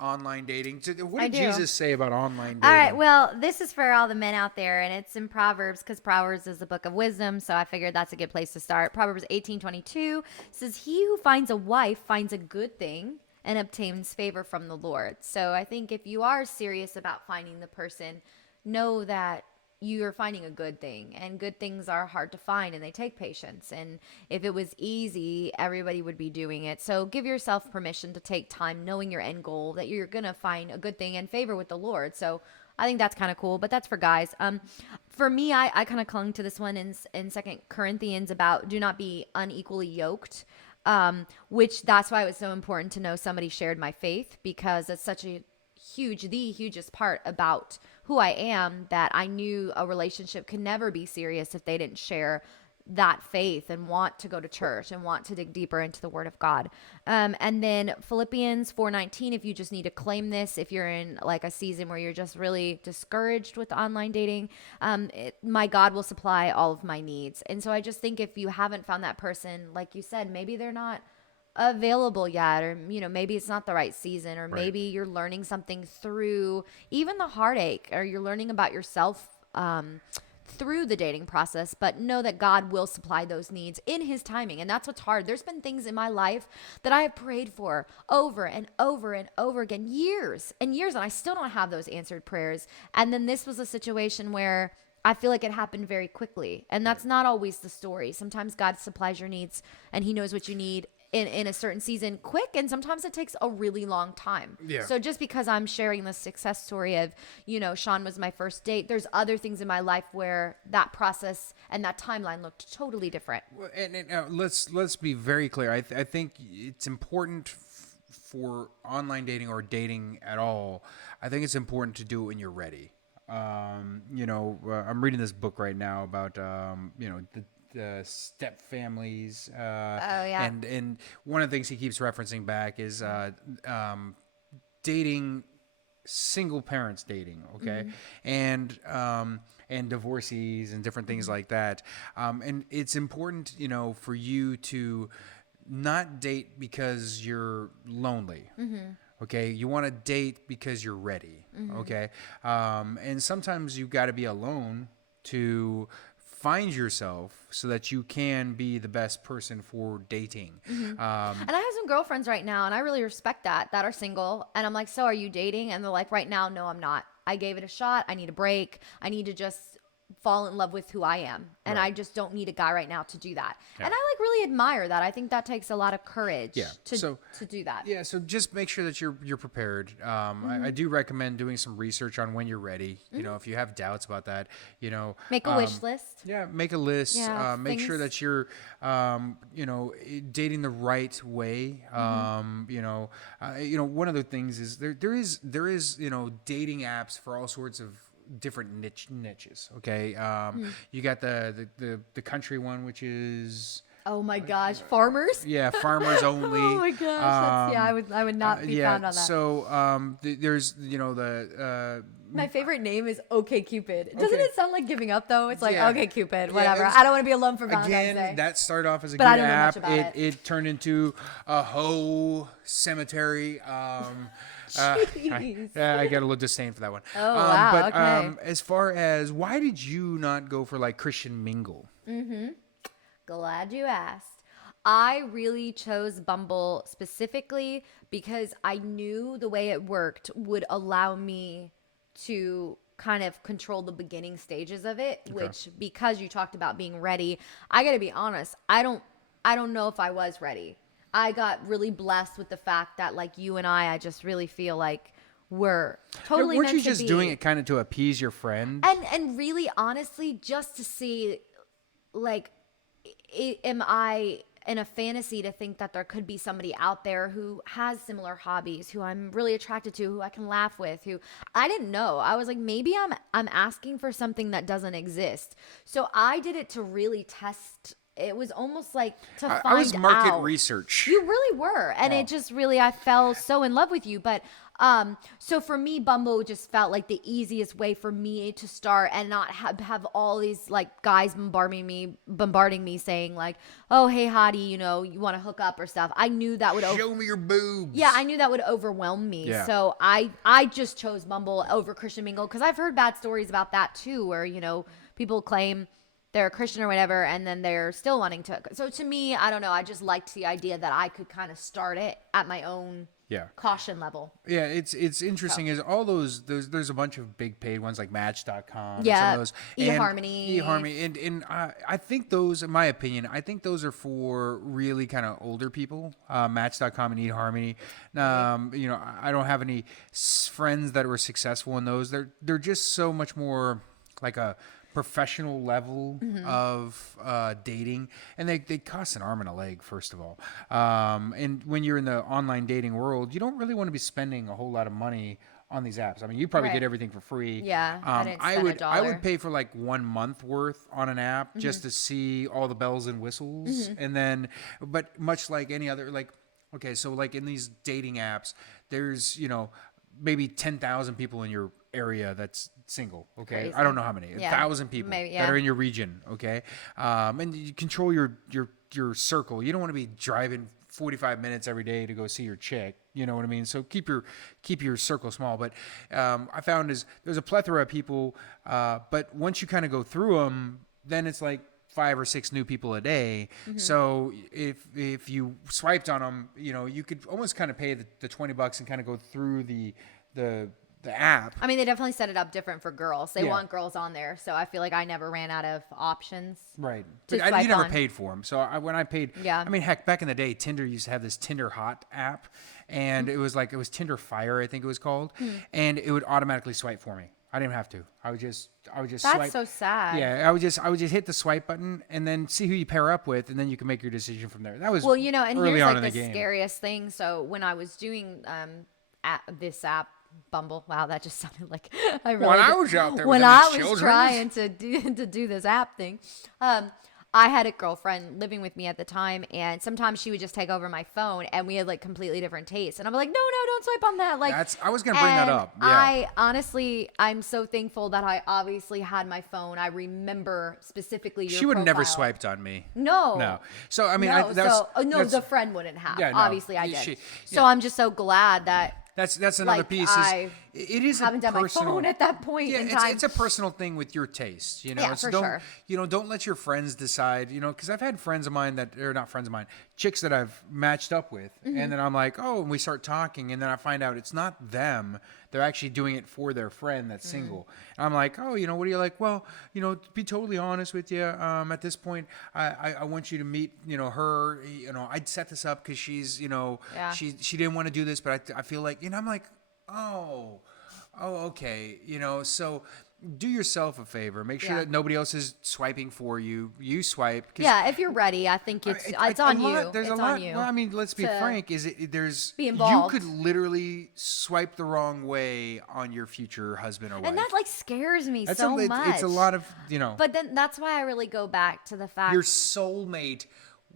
online dating? What did Jesus say about online dating? All right, well, this is for all the men out there, and it's in Proverbs because Proverbs is the book of wisdom, so I figured that's a good place to start. Proverbs 18:22 says, "He who finds a wife finds a good thing and obtains favor from the Lord." So I think if you are serious about finding the person, know that you're finding a good thing, and good things are hard to find and they take patience. And if it was easy, everybody would be doing it. So give yourself permission to take time, knowing your end goal, that you're going to find a good thing and favor with the Lord. So I think that's kind of cool, but that's for guys. For me, I kind of clung to this one in 2 Corinthians about do not be unequally yoked. Which that's why it was so important to know somebody shared my faith, because it's such the hugest part about who I am, that I knew a relationship could never be serious if they didn't share that faith and want to go to church and want to dig deeper into the Word of God. And then Philippians 4:19, if you just need to claim this, if you're in like a season where you're just really discouraged with online dating, my God will supply all of my needs. And so I just think if you haven't found that person, like you said, maybe they're not available yet, or maybe it's not the right season, or maybe you're learning something through even the heartache, or you're learning about yourself through the dating process. But know that God will supply those needs in his timing, and that's what's hard. There's been things in my life that I have prayed for over and over and over again, years and years, and I still don't have those answered prayers. And then this was a situation where I feel like it happened very quickly, and that's not always the story. Sometimes God supplies your needs and he knows what you need in a certain season quick, and sometimes it takes a really long time. Yeah. So just because I'm sharing the success story of, Sean was my first date, there's other things in my life where that process and that timeline looked totally different. Well, and let's be very clear. I think it's important for online dating or dating at all. I think it's important to do it when you're ready. I'm reading this book right now about the step families. And one of the things he keeps referencing back is dating, single parents dating, okay? And divorcees and different things like that. And it's important, for you to not date because you're lonely. Okay, you want to date because you're ready. Okay, and sometimes you got to be alone to find yourself so that you can be the best person for dating. And I have some girlfriends right now, and I really respect that are single. And I'm like, so are you dating? And they're like, right now, no, I'm not. I gave it a shot. I need a break. I need to just fall in love with who I am. And I just don't need a guy right now to do that. Yeah. And I really admire that. I think that takes a lot of courage to do that. Yeah. So just make sure that you're prepared. I do recommend doing some research on when you're ready. If you have doubts about that, make a wish list. Yeah. Make a list. Yeah, make sure that you're, dating the right way. One of the things is there is, dating apps for all sorts of different niches. Okay. You got the country one, which is, oh my gosh, farmers? Yeah, farmers only. Oh my gosh, I would not be found on that. So there's my favorite name is OK Cupid. Doesn't it sound like giving up though? It's like OK Cupid, whatever. Yeah, I don't want to be alone for Valentine's Day. Again, that started off as a but good I don't know app. much about It turned into a hoe cemetery. Jeez. I got a little disdain for that one. Oh wow. But okay. As far as why did you not go for like Christian Mingle? Glad you asked. I really chose Bumble specifically because I knew the way it worked would allow me to kind of control the beginning stages of it, which because you talked about being ready, I got to be honest, I don't know if I was ready. I got really blessed with the fact that like you and I just really feel like we're totally Weren't meant you to just be. doing it kind of to appease your friend? And really honestly just to see like am I in a fantasy to think that there could be somebody out there who has similar hobbies, who I'm really attracted to, who I can laugh with, who I didn't know. I was like, maybe I'm asking for something that doesn't exist. So I did it to really test. It was almost like to find out. I was market research. You really were. And it just really, I fell so in love with you. But so for me, Bumble just felt like the easiest way for me to start and not have all these like guys bombarding me saying like, oh, hey, hottie, you know, you want to hook up or stuff. I knew that would Show me your boobs. Yeah, I knew that would overwhelm me. Yeah. So I just chose Bumble over Christian Mingle because I've heard bad stories about that too, where, you know, people claim they're a Christian or whatever, and then they're still wanting to. So to me, I don't know. I just liked the idea that I could kind of start it at my own caution level. Yeah, it's interesting. Is all there's a bunch of big paid ones like Match.com. Yeah, and some of those, eHarmony, and I think those, in my opinion, I think those are for really kind of older people. Match.com and eHarmony. You know, I don't have any friends that were successful in those. They're just so much more like a professional level of dating, and they cost an arm and a leg, first of all. And when you're in the online dating world, you don't really want to be spending a whole lot of money on these apps. I mean, you probably get everything for free. Yeah, I didn't spend would $1. I would pay for like 1 month worth on an app just to see all the bells and whistles, and then, but much like any other, like, okay, so like in these dating apps, there's, you know, maybe 10,000 people in your area that's single. Okay. Crazy. I don't know how many, 1,000 people that are in your region. Okay. And you control your circle. You don't want to be driving 45 minutes every day to go see your chick. You know what I mean? So keep your circle small. But I found there's a plethora of people. But once you kind of go through them, then it's like 5 or 6 new people a day. So if you swiped on them, you know, you could almost kind of pay the $20 and kind of go through the app. I mean, they definitely set it up different for girls. They want girls on there, so I feel like I never ran out of options. Right. To But swipe you never on. paid for them. So when I paid, I mean, heck, back in the day, Tinder used to have this Tinder Hot app, and it was Tinder Fire, I think it was called, and it would automatically swipe for me. I didn't have to. I would just That's swipe. so sad. Yeah, I would just hit the swipe button and then see who you pair up with, and then you can make your decision from there. That was Well, you know, and early here's on like in the game. scariest thing. So when I was doing this app, Bumble. Wow, that just sounded like I really. When I was out there, when with I them was children. trying to do this app thing, I had a girlfriend living with me at the time, and sometimes she would just take over my phone, and we had like completely different tastes. And I'm like, no, don't swipe on that. Like, I was gonna bring that and up. Yeah. I honestly, I'm so thankful that I obviously had my phone. I remember specifically your She would never profile. swiped on me. No. So I mean, No, that's the friend wouldn't have. Yeah, no. Obviously, I did. She- So I'm just so glad that That's another like, piece. I It is haven't a done my personal, phone at that point in time. It's a personal thing with your taste. You know, Yeah, for sure. Don't let your friends decide. You know, because I've had friends of mine that are not friends of mine, chicks that I've matched up with, and then I'm like, oh, and we start talking, and then I find out it's not them. They're actually doing it for their friend that's single. And I'm like, oh, you know, what do you like? Well, you know, to be totally honest with you, at this point, I want you to meet, you know, her. You know, I'd set this up because she's, you know, she didn't want to do this, but I feel like, you know, I'm like, oh, okay. You know, so do yourself a favor. Make sure that nobody else is swiping for you. You swipe. Yeah, if you're ready, I think it's on you. There's it's a lot. on you. Well, I mean, let's be to frank. be involved. You could literally swipe the wrong way on your future husband or wife. And that like scares me That's so much. It's a lot of, you know. But then that's why I really go back to the fact. Your soulmate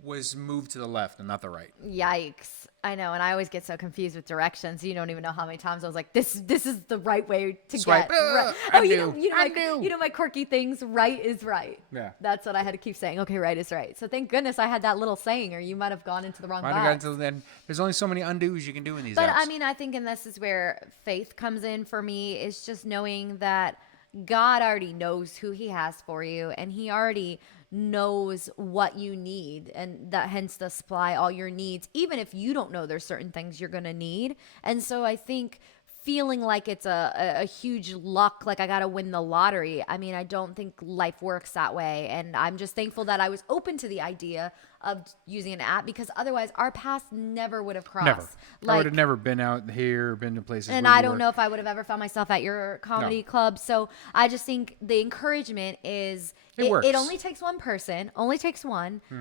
was moved to the left and not the right. Yikes. I know, and I always get so confused with directions. You don't even know how many times I was like, "This is the right way to Swipe. get." Right. I Oh, knew. you know my quirky things. Right is right. Yeah. That's what I had to keep saying. Okay, right is right. So thank goodness I had that little saying, or you might have gone into the wrong box. Then there's only so many undos you can do in these But apps. I mean, I think, and this is where faith comes in for me, is just knowing that God already knows who He has for you, and He already knows what you need, and that hence to supply all your needs, even if you don't know there's certain things you're going to need. And so I think feeling like it's a huge luck, like I got to win the lottery. I mean, I don't think life works that way. And I'm just thankful that I was open to the idea of using an app, because otherwise our paths never would have crossed. Never. I would have never been out here, been to places. And where I you don't were. know if I would have ever found myself at your comedy club. So I just think the encouragement is It only takes one person,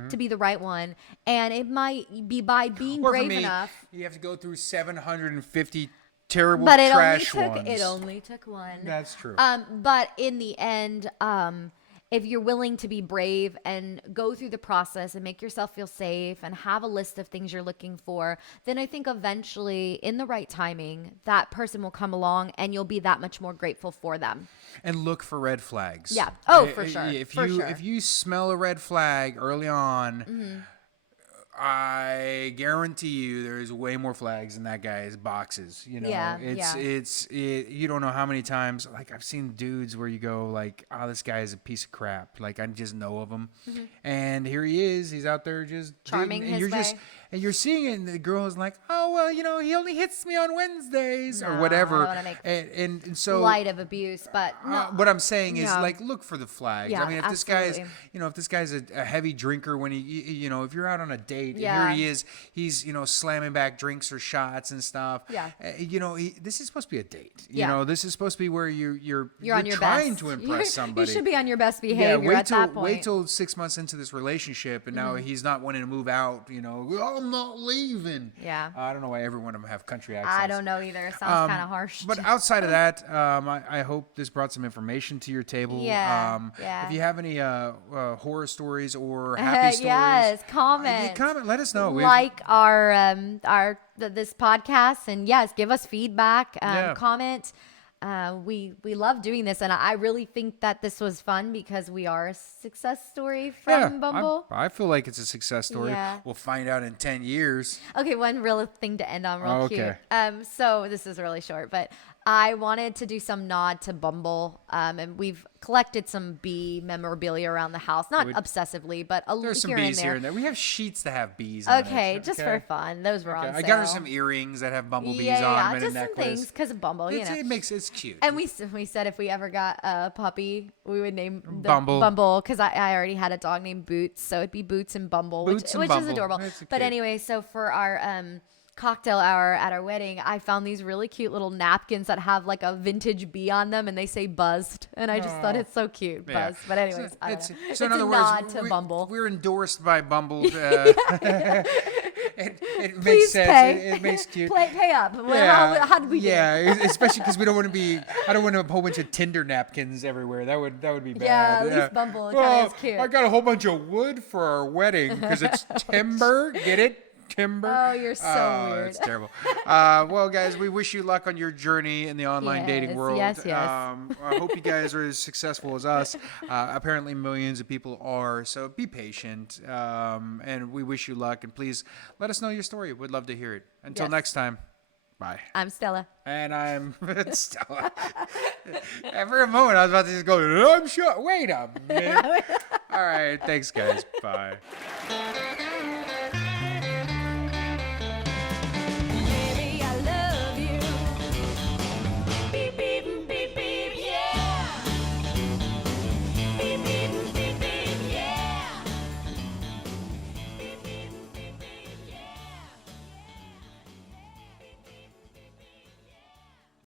to be the right one. And it might be by being Or for brave me, enough. you have to go through 750 terrible But trash it ones. only took one. That's true. But in the end, if you're willing to be brave and go through the process and make yourself feel safe and have a list of things you're looking for, then I think eventually, in the right timing, that person will come along and you'll be that much more grateful for them. And look for red flags. Yeah. Oh, for sure. If you smell a red flag early on, Mm-hmm. I guarantee you there's way more flags in that guy's boxes. You know, Yeah, you don't know how many times, like I've seen dudes where you go like, oh, this guy is a piece of crap. Like I just know of him. Mm-hmm. And here he is. He's out there just Charming dating, and his you're way. and you're seeing it, and the girl is like, oh, well, you know, he only hits me on Wednesdays or No, whatever. I don't wanna make And so light of abuse, but no. what I'm saying is, No. like, look for the flags. Yeah, I mean, if absolutely. this guy's a heavy drinker, when if you're out on a date, and Yeah. here he is, he's, slamming back drinks or shots and stuff. Yeah. This is supposed to be a date. Yeah. This is supposed to be where you're You're on your trying best. to impress somebody. You should be on your best behavior at that point. Wait till 6 months into this relationship, and now he's not wanting to move out. Oh, I'm not leaving. Yeah. I don't know why everyone of them have country accents. I don't know either. Sounds kind of harsh. But outside of that, I hope this brought some information to your table. Yeah, If you have any horror stories or happy stories, yes, comment. Let us know. Like this podcast, and yes, give us feedback. Yeah. Comment. We love doing this, and I really think that this was fun because we are a success story from Bumble. I feel like it's a success story. Yeah. We'll find out in 10 years. Okay, one real thing to end on, real cute. Okay. So this is really short, but I wanted to do some nod to Bumble, and we've collected some bee memorabilia around the house, not obsessively, but There's some here and bees there. here and there. We have sheets that have bees on Okay, it. just for fun. Those were on I sale. got her some earrings that have bumblebees yeah, on them and just a some necklace. things because of Bumble, It's cute. And we said if we ever got a puppy, we would name the Bumble. because I already had a dog named Boots, so it'd be Boots and Bumble, Boots and which Bumble. is adorable. That's But cute. anyway, so for our cocktail hour at our wedding, I found these really cute little napkins that have like a vintage bee on them, and they say buzzed, and I just thought it's so cute, Yeah. Buzz. But anyways, I don't know. So It's in a other nod words, to Bumble. we're endorsed by Bumble. It makes Please sense. pay. It makes cute. Pay up. How did we do? Yeah, especially because we don't want to be. I don't want a whole bunch of Tinder napkins everywhere. That would be bad. Yeah, at least Bumble kind of is cute. I got a whole bunch of wood for our wedding because it's timber. Get it? Timber. Oh, you're so weird. That's terrible. Well, guys, we wish you luck on your journey in the online dating Yes, world. yes. I hope you guys are as successful as us. Apparently, millions of people are. So be patient, and we wish you luck. And please let us know your story. We'd love to hear it. Until Yes. next time, bye. I'm Stella. And I'm Stella. And for a moment, I was about to just go, I'm sure. Wait a minute. All right. Thanks, guys. Bye.